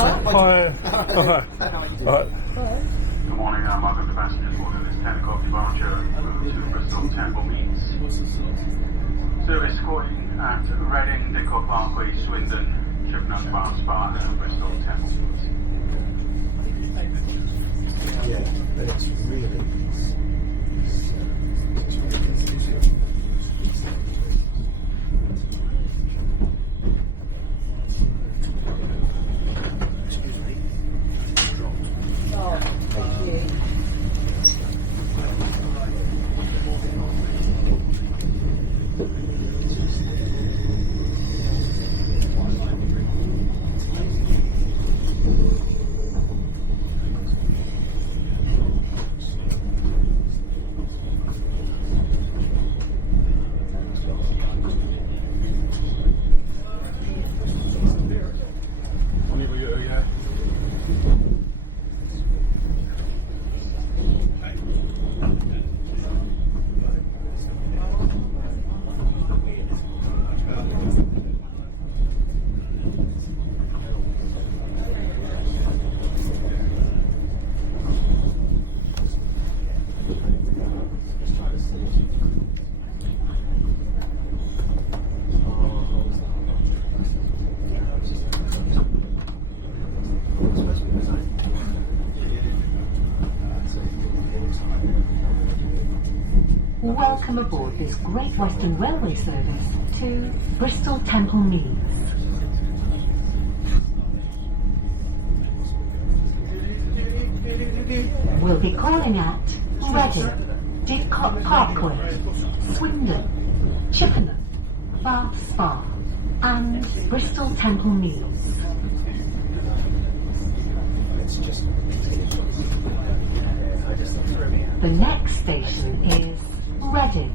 Hi. Hi. Right. Good morning, welcome to passengers boarding this 10 o'clock departure to Bristol Temple Meads. Service calling at Reading, Didcot Parkway, Swindon, Chippenham, Barnes Park and Bristol Temple Meads. Yeah, but it's really. Welcome aboard this Great Western Railway service to Bristol Temple Meads. We'll be calling at Reading, Didcot Parkway, Swindon, Chippenham, Bath Spa and Bristol Temple Meads. The next station is Reading.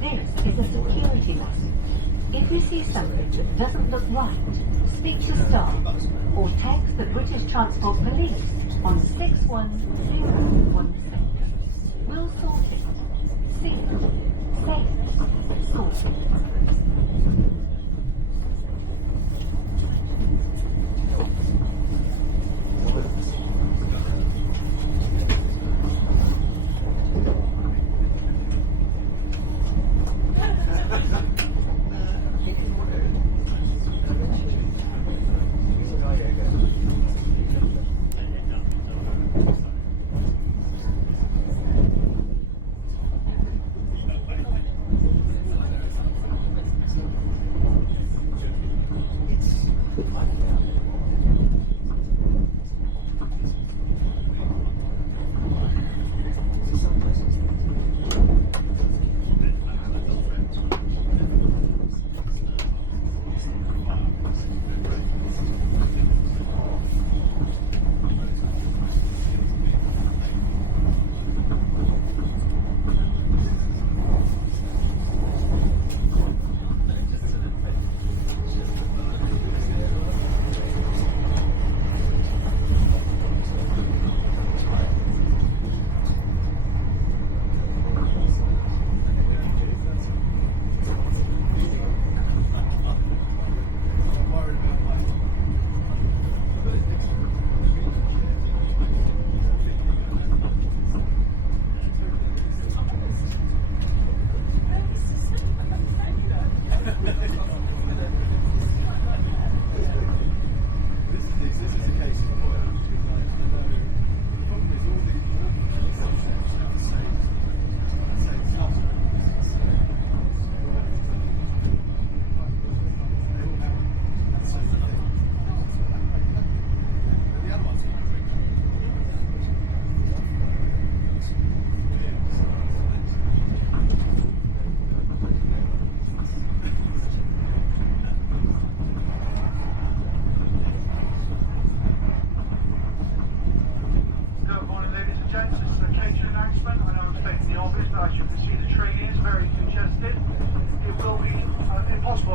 This is a security lesson. If you see something that doesn't look right, speak to staff or text the British Transport Police on 61016. We'll sort it. See it. Say it. Sort it.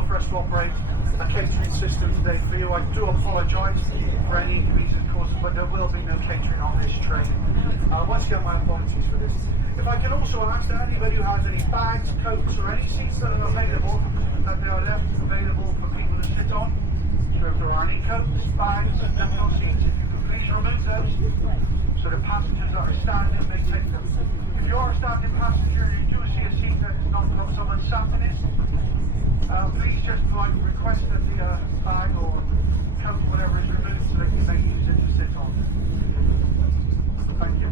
For us to operate a catering system today for you. I do apologise for any reason caused, but there will be no catering on this train. Once again, my apologies for this. If I can also ask that anybody who has any bags, coats or any seats that are available, they are left available for people to sit on. So if there are any coats, bags, window seats, if you could please remove those so the passengers that are standing may take them. If you are a standing passenger and you do see a seat that has not got someone sat in it, please just request that the bag or coat or whatever is removed so that you may use it to sit on. Thank you.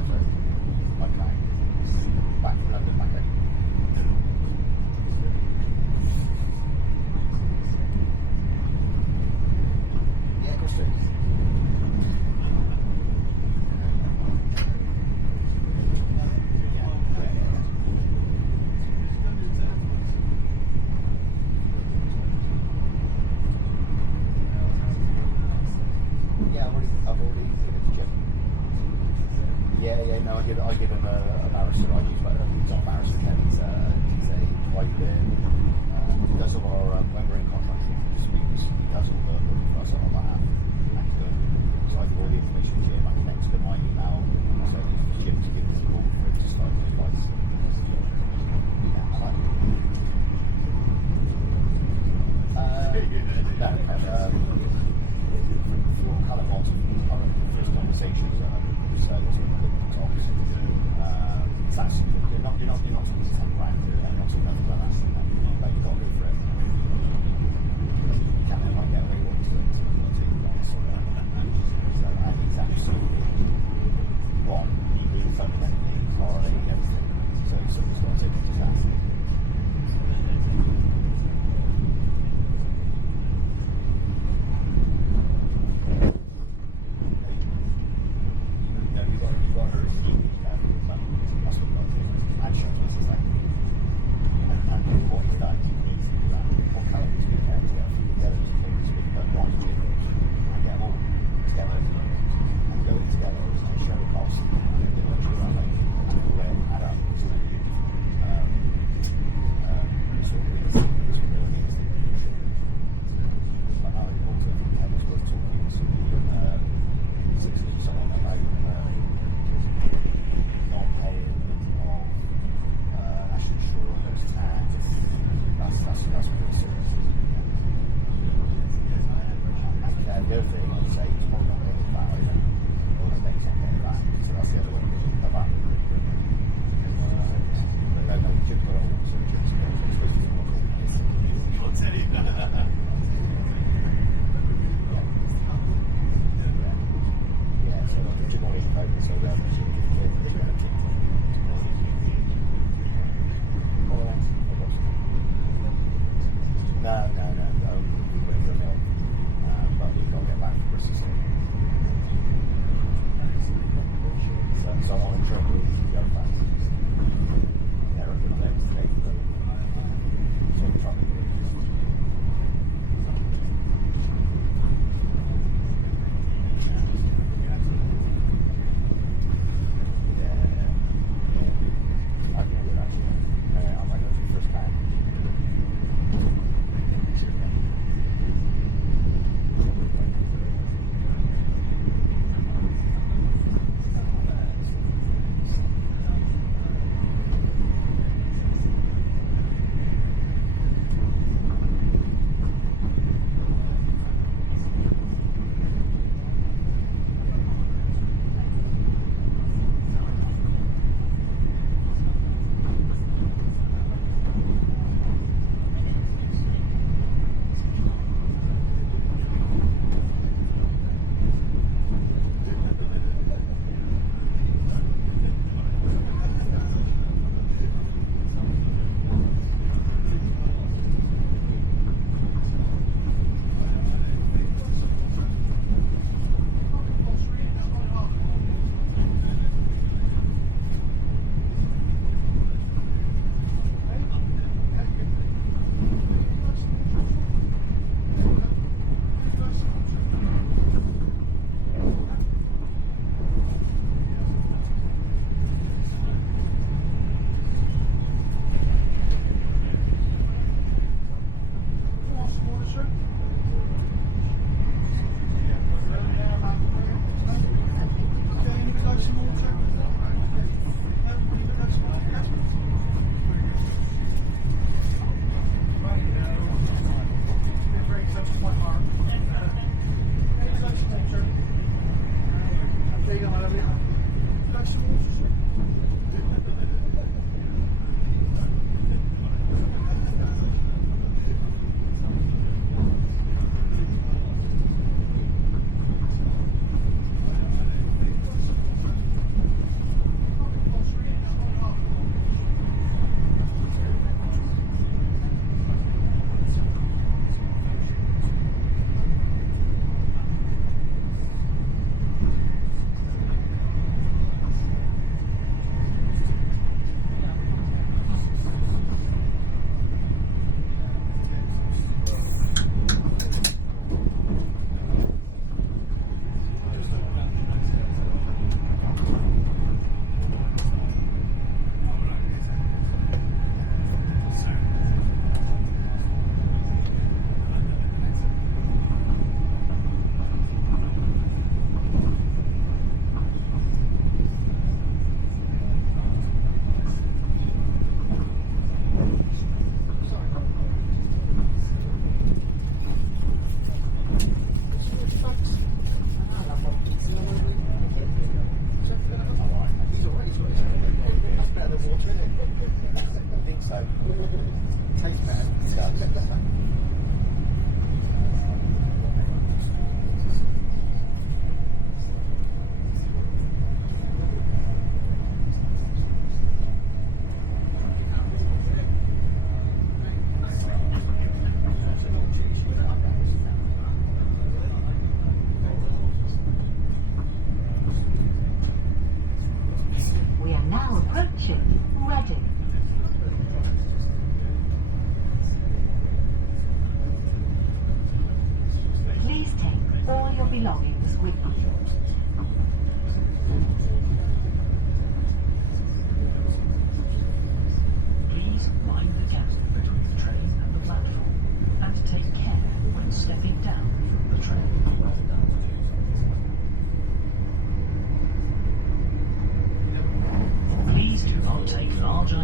Yeah, sorry. Okay. Back to London, okay. Yeah, go straight. Yeah, I've already given it to Jim. Yeah, no, I give him a Marison. I use he's not Marison, he's a white bear. He does all our, when we're in contract speakers, he does all the booking for us on that app. So I give all the information to him, I connect to my email, so Jim to give us a call for just like advice. Yeah, I like it. Colour bonds, first conversations, so tops. That's you're not talking £10 grand, you're not talking nothing like that. But you've got to go for it. You can't quite get away with it. So and he's absolutely wrong. He really fundamentally correlated everything. So somebody's got to take it to that.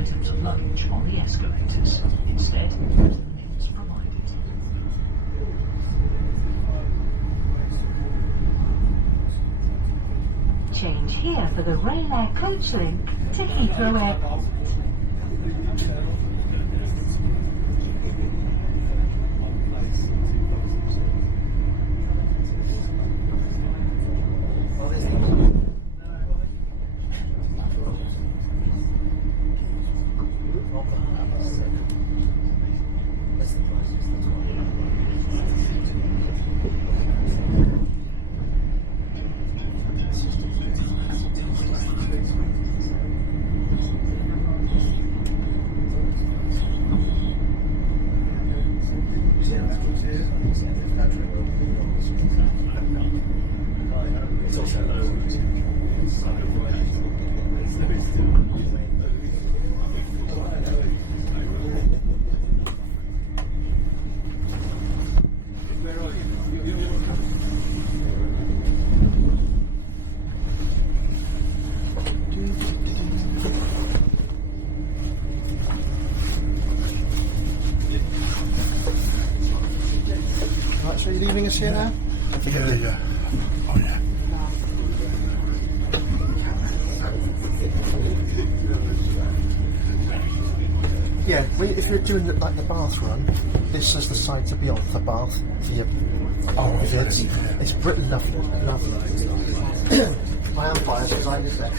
items of luggage on the escalators. Instead, use the lifts provided. Change here for the Rail Air coach link to Heathrow Airport. Right, so you're leaving us here now? Yeah. Oh, yeah. Yeah, if you're doing like the bath run, this is the side to be on for bath. For your kids. It's pretty lovely. I am biased because I live there.